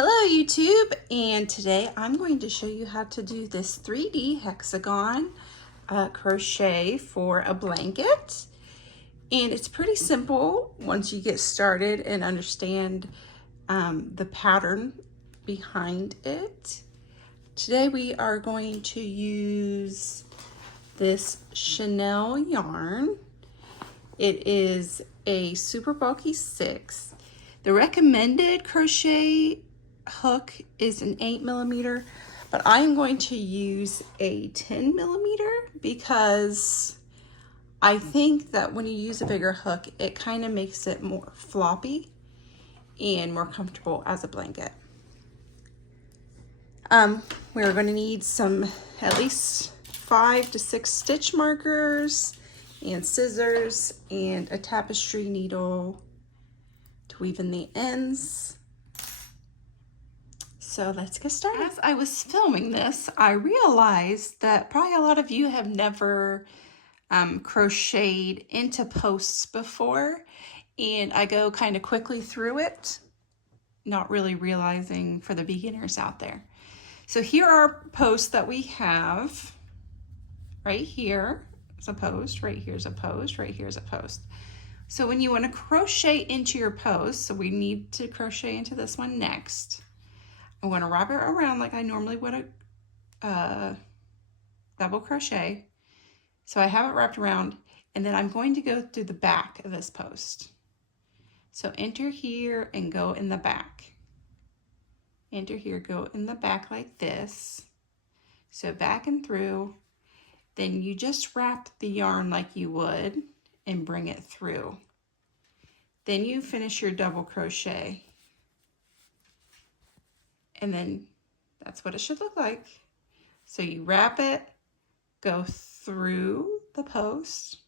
Hello YouTube, and today I'm going to show you how to do this 3D hexagon crochet for a blanket. And it's pretty simple once you get started and understand the pattern behind it. Today we are going to use this Chanel yarn. It is a super bulky 6. The recommended crochet hook is an 8mm, but I am going to use a 10mm because I think that when you use a bigger hook, it kind of makes it more floppy and more comfortable as a blanket. We're going to need some at least 5 to 6 stitch markers and scissors and a tapestry needle to weave in the ends. So let's get started. As I was filming this, I realized that probably a lot of you have never crocheted into posts before, and I go kind of quickly through it, not really realizing for the beginners out there. So here are posts that we have. Right here is a post, right here's a post, right here's a post. So when you want to crochet into your post, so we need to crochet into this one next. I'm going to wrap it around like I normally would a double crochet. So I have it wrapped around, and then I'm going to go through the back of this post. So enter here and go in the back. Enter here, go in the back like this. So back and through. Then you just wrap the yarn like you would and bring it through. Then you finish your double crochet. And then that's what it should look like. So you wrap it, go through the post,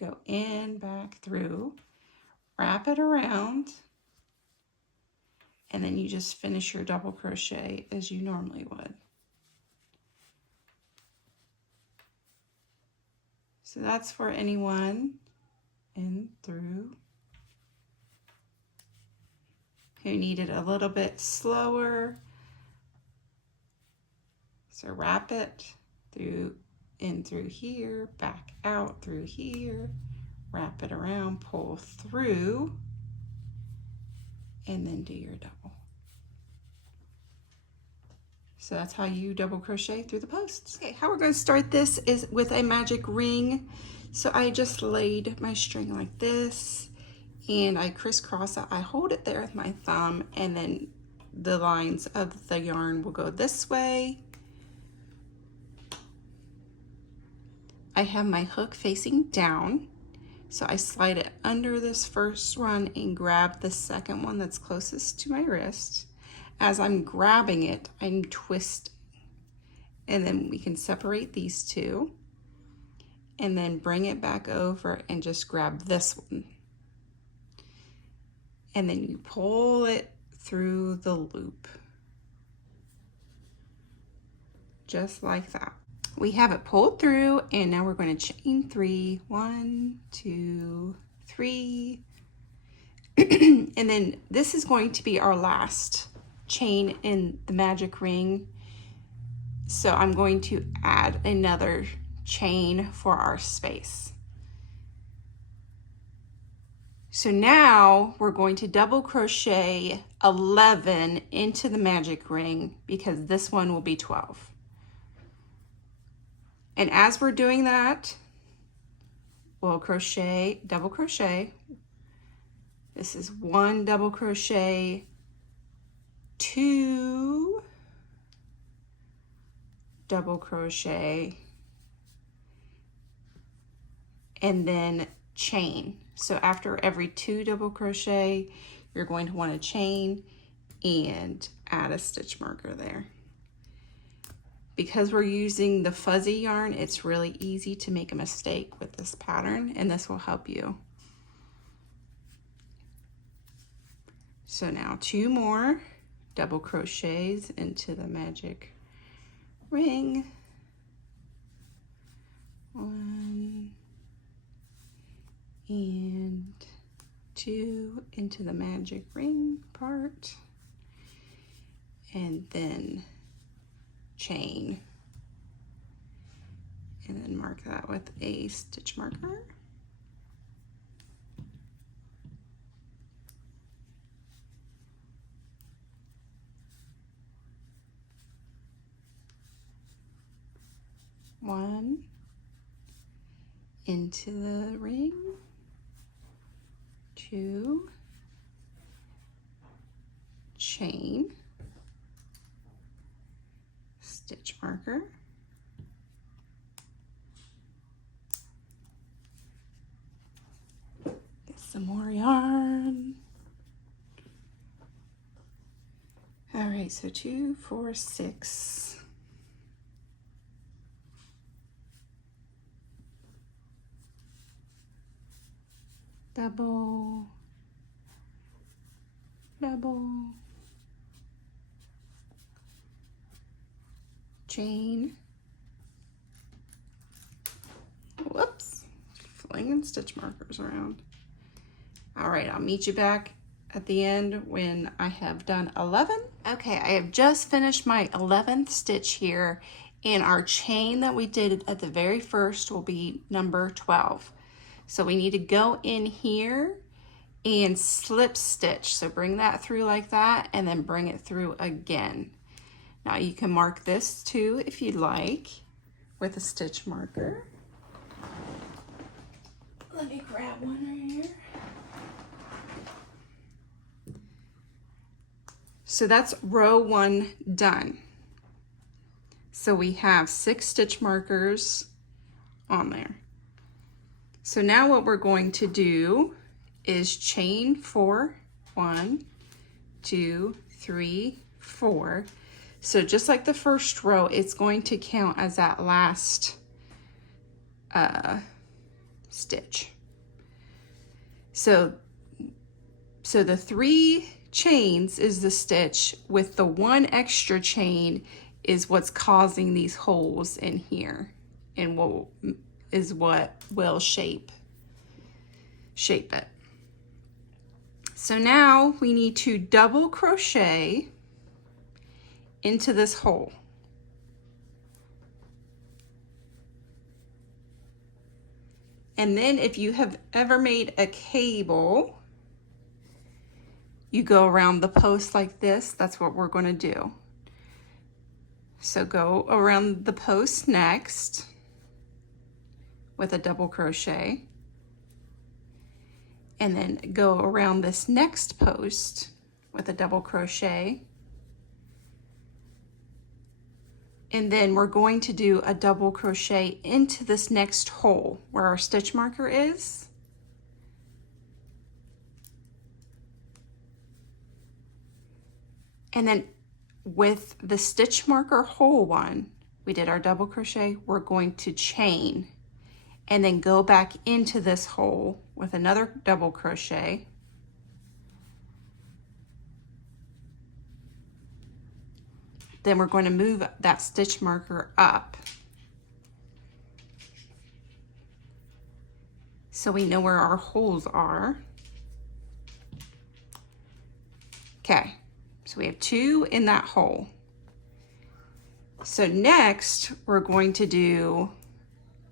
go in, back, through, wrap it around, and then you just finish your double crochet as you normally would. So that's for anyone in through who need it a little bit slower. So wrap it through, in through here, back out through here, wrap it around, pull through, and then do your double. So that's how you double crochet through the posts. Okay, how we're going to start this is with a magic ring. So I just laid my string like this, and I crisscross it. I hold it there with my thumb, and then the lines of the yarn will go this way. I have my hook facing down, so I slide it under this first one and grab the second one that's closest to my wrist. As I'm grabbing it, I'm twisting, and then we can separate these two and then bring it back over and just grab this one. And then you pull it through the loop, just like that. We have it pulled through, and now we're going to chain 3. 1, 2, 3. And then this is going to be our last chain in the magic ring. So I'm going to add another chain for our space. So now we're going to double crochet 11 into the magic ring because this one will be 12. And as we're doing that, we'll crochet, double crochet. This is 1 double crochet, 2 double crochet, and then chain. So after every 2 double crochet, you're going to want to chain and add a stitch marker there. Because we're using the fuzzy yarn, it's really easy to make a mistake with this pattern, and this will help you. So now 2 more double crochets into the magic ring. 1 and 2 into the magic ring part. and then chain, and then mark that with a stitch marker. One, into the ring, 2, chain, stitch marker, get some more yarn. All right, so 2, 4, 6. Double, double, chain, whoops, flinging stitch markers around. All right, I'll meet you back at the end when I have done 11. Okay, I have just finished my 11th stitch here, and our chain that we did at the very first will be number 12. So we need to go in here and slip stitch. So bring that through like that and then bring it through again. Now you can mark this too if you'd like with a stitch marker. Let me grab one right here. So that's row 1 done. So we have 6 stitch markers on there. So now what we're going to do is chain 4, 1, 2, 3, 4. So just like the first row, it's going to count as that last stitch. So the 3 chains is the stitch, with the 1 extra chain is what's causing these holes in here, and what will shape it. So now we need to double crochet into this hole. And then if you have ever made a cable, you go around the post like this. That's what we're going to do. So go around the post next with a double crochet, and then go around this next post with a double crochet, and then we're going to do a double crochet into this next hole where our stitch marker is, and then with the stitch marker hole one, we did our double crochet, we're going to chain and then go back into this hole with another double crochet. Then we're going to move that stitch marker up so we know where our holes are. Okay, so we have 2 in that hole. So next we're going to do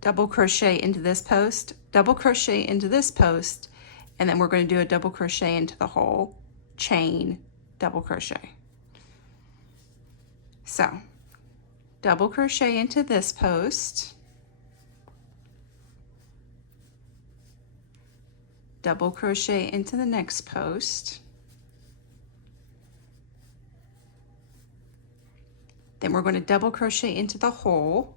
double crochet into this post, double crochet into this post, and then we're going to do a double crochet into the hole, chain, double crochet. So double crochet into this post, double crochet into the next post, then we're going to double crochet into the hole,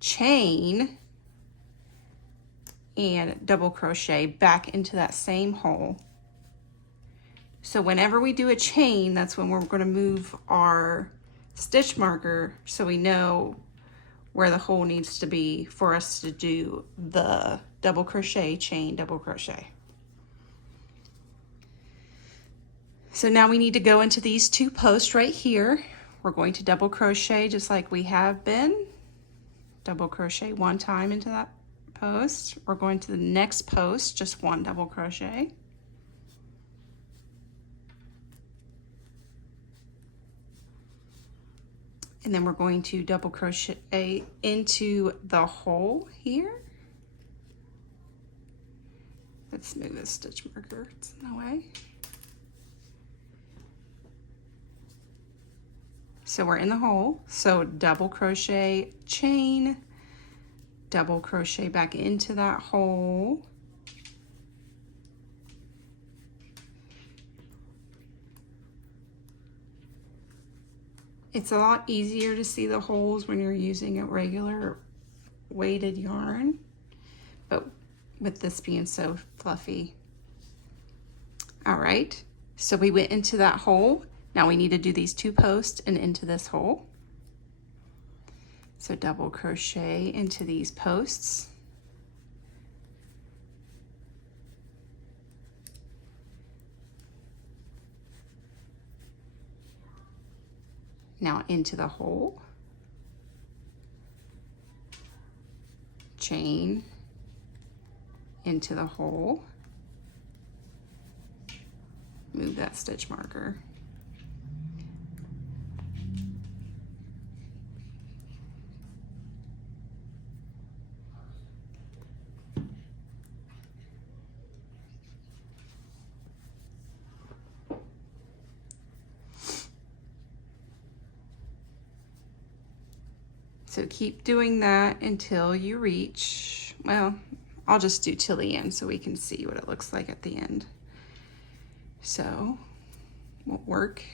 chain, and double crochet back into that same hole. So whenever we do a chain, that's when we're going to move our stitch marker so we know where the hole needs to be for us to do the double crochet, chain, double crochet. So now we need to go into these 2 posts right here. We're going to double crochet just like we have been. Double crochet 1 time into that post. We're going to the next post, just 1 double crochet. And then we're going to double crochet into the hole here. Let's move this stitch marker, it's in the way. So we're in the hole, so double crochet, chain, double crochet back into that hole. It's a lot easier to see the holes when you're using a regular weighted yarn, but with this being so fluffy. All right, so we went into that hole. Now we need to do these 2 posts and into this hole. So double crochet into these posts. Now into the hole, chain into the hole, move that stitch marker. So keep doing that until you reach, well, I'll just do till the end so we can see what it looks like at the end. So we'll work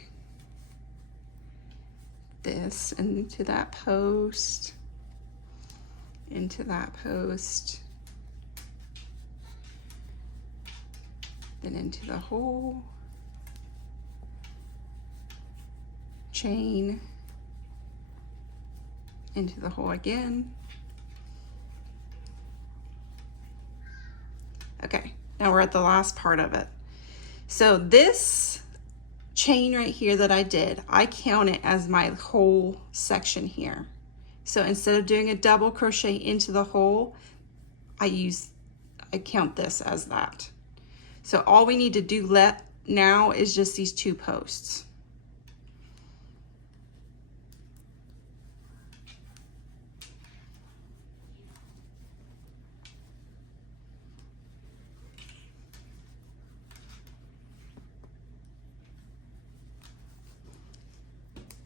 this into that post, into that post, then into the hole, chain, into the hole again. Okay, now we're at the last part of it. So this chain right here that I did, I count it as my whole section here. So instead of doing a double crochet into the hole, I count this as that. So all we need to do now is just these 2 posts.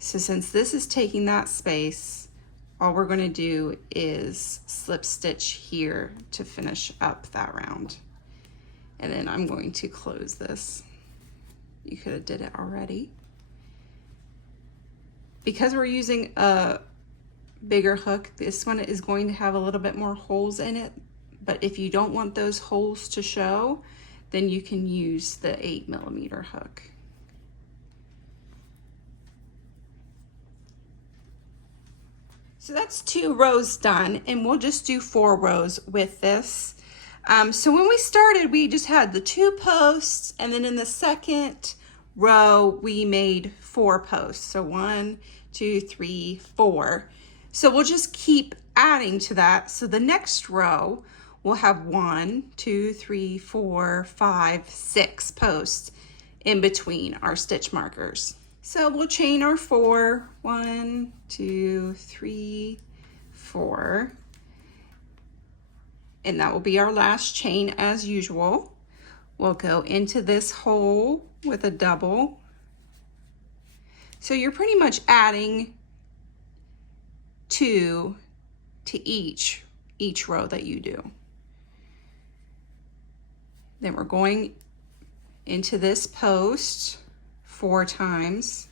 So since this is taking that space, all we're going to do is slip stitch here to finish up that round. And then I'm going to close this. You could have did it already. Because we're using a bigger hook, this one is going to have a little bit more holes in it. But if you don't want those holes to show, then you can use the 8mm hook. So that's 2 rows done, and we'll just do 4 rows with this. So when we started, we just had the 2 posts, and then in the second row, we made 4 posts. So 1, 2, 3, 4. So we'll just keep adding to that. So the next row, we'll have 1, 2, 3, 4, 5, 6 posts in between our stitch markers. So we'll chain our 4, 1, 2, 3, 4, and that will be our last chain as usual. We'll go into this hole with a double. So you're pretty much adding 2 to each row that you do. Then we're going into this post 4 times.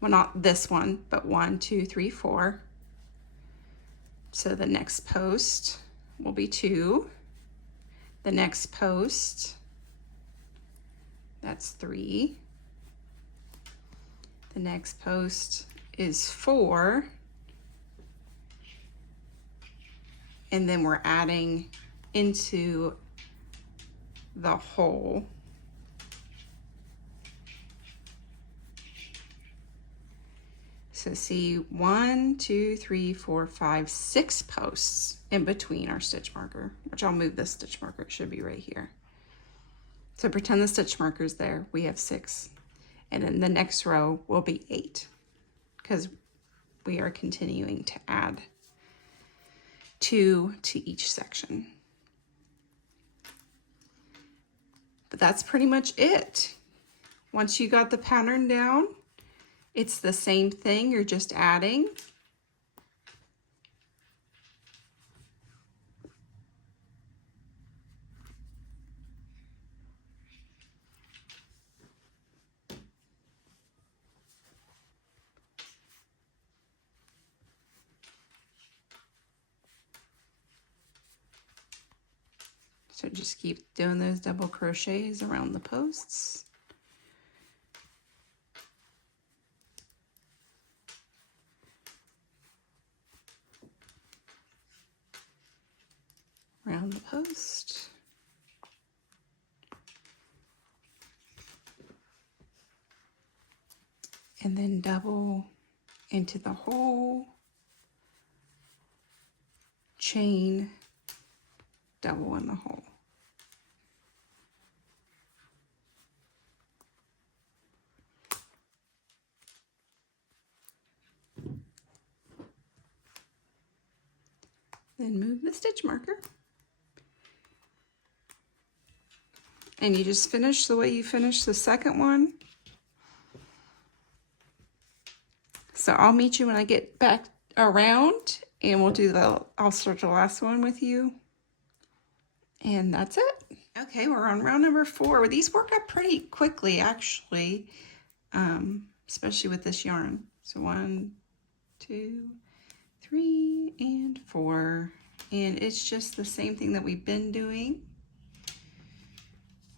Well, not this one, but 1, 2, 3, 4. So the next post will be 2. The next post, that's 3. The next post is 4. And then we're adding into the hole. So see 1, 2, 3, 4, 5, 6 posts in between our stitch marker, which I'll move this stitch marker, it should be right here. So pretend the stitch marker's there, we have 6. And then the next row will be 8, because we are continuing to add 2 to each section. But that's pretty much it. Once you got the pattern down, it's the same thing, you're just adding. So just keep doing those double crochets around the posts. Around the post. And then double into the hole, chain, double in the hole. Then move the stitch marker. And you just finish the way you finished the second one. So I'll meet you when I get back around and we'll do I'll start the last one with you. And that's it. Okay, we're on round number 4. These work up pretty quickly actually, especially with this yarn. So 1, 2, 3, and 4. And it's just the same thing that we've been doing.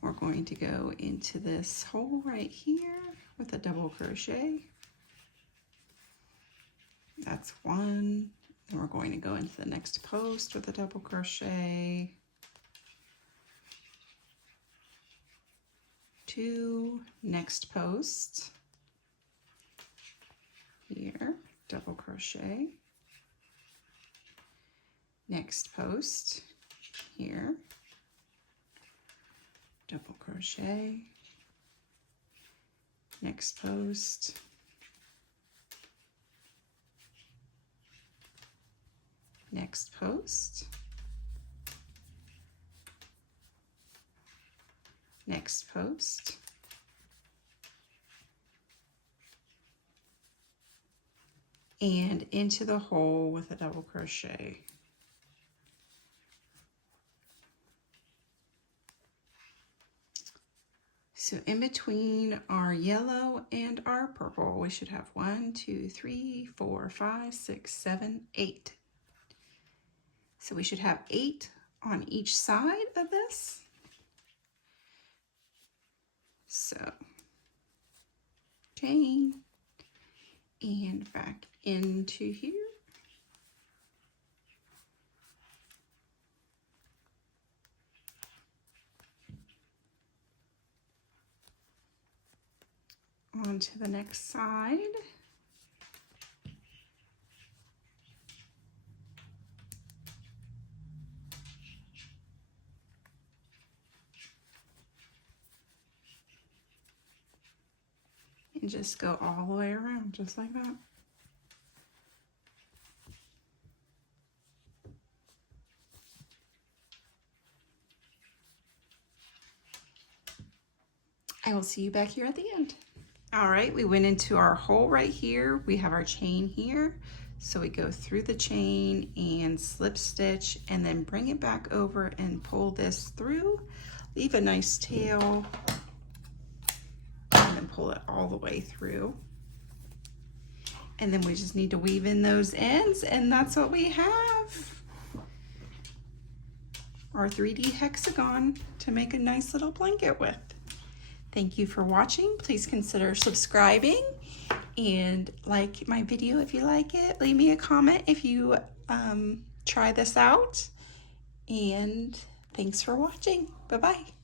We're going to go into this hole right here with a double crochet. That's 1. And we're going to go into the next post with a double crochet. 2, next post. Here, double crochet. Next post. Here. Double crochet. Next post. Next post. Next post. And into the hole with a double crochet. So in between our yellow and our purple, we should have 1, 2, 3, 4, 5, 6, 7, 8. So we should have 8 on each side of this. So chain and back into here. On to the next side. And just go all the way around, just like that. I will see you back here at the end. All right, we went into our hole right here. We have our chain here. So we go through the chain and slip stitch and then bring it back over and pull this through. Leave a nice tail and then pull it all the way through. And then we just need to weave in those ends and that's what we have. Our 3D hexagon to make a nice little blanket with. Thank you for watching. Please consider subscribing and like my video if you like it. Leave me a comment if you try this out. And thanks for watching. Bye-bye.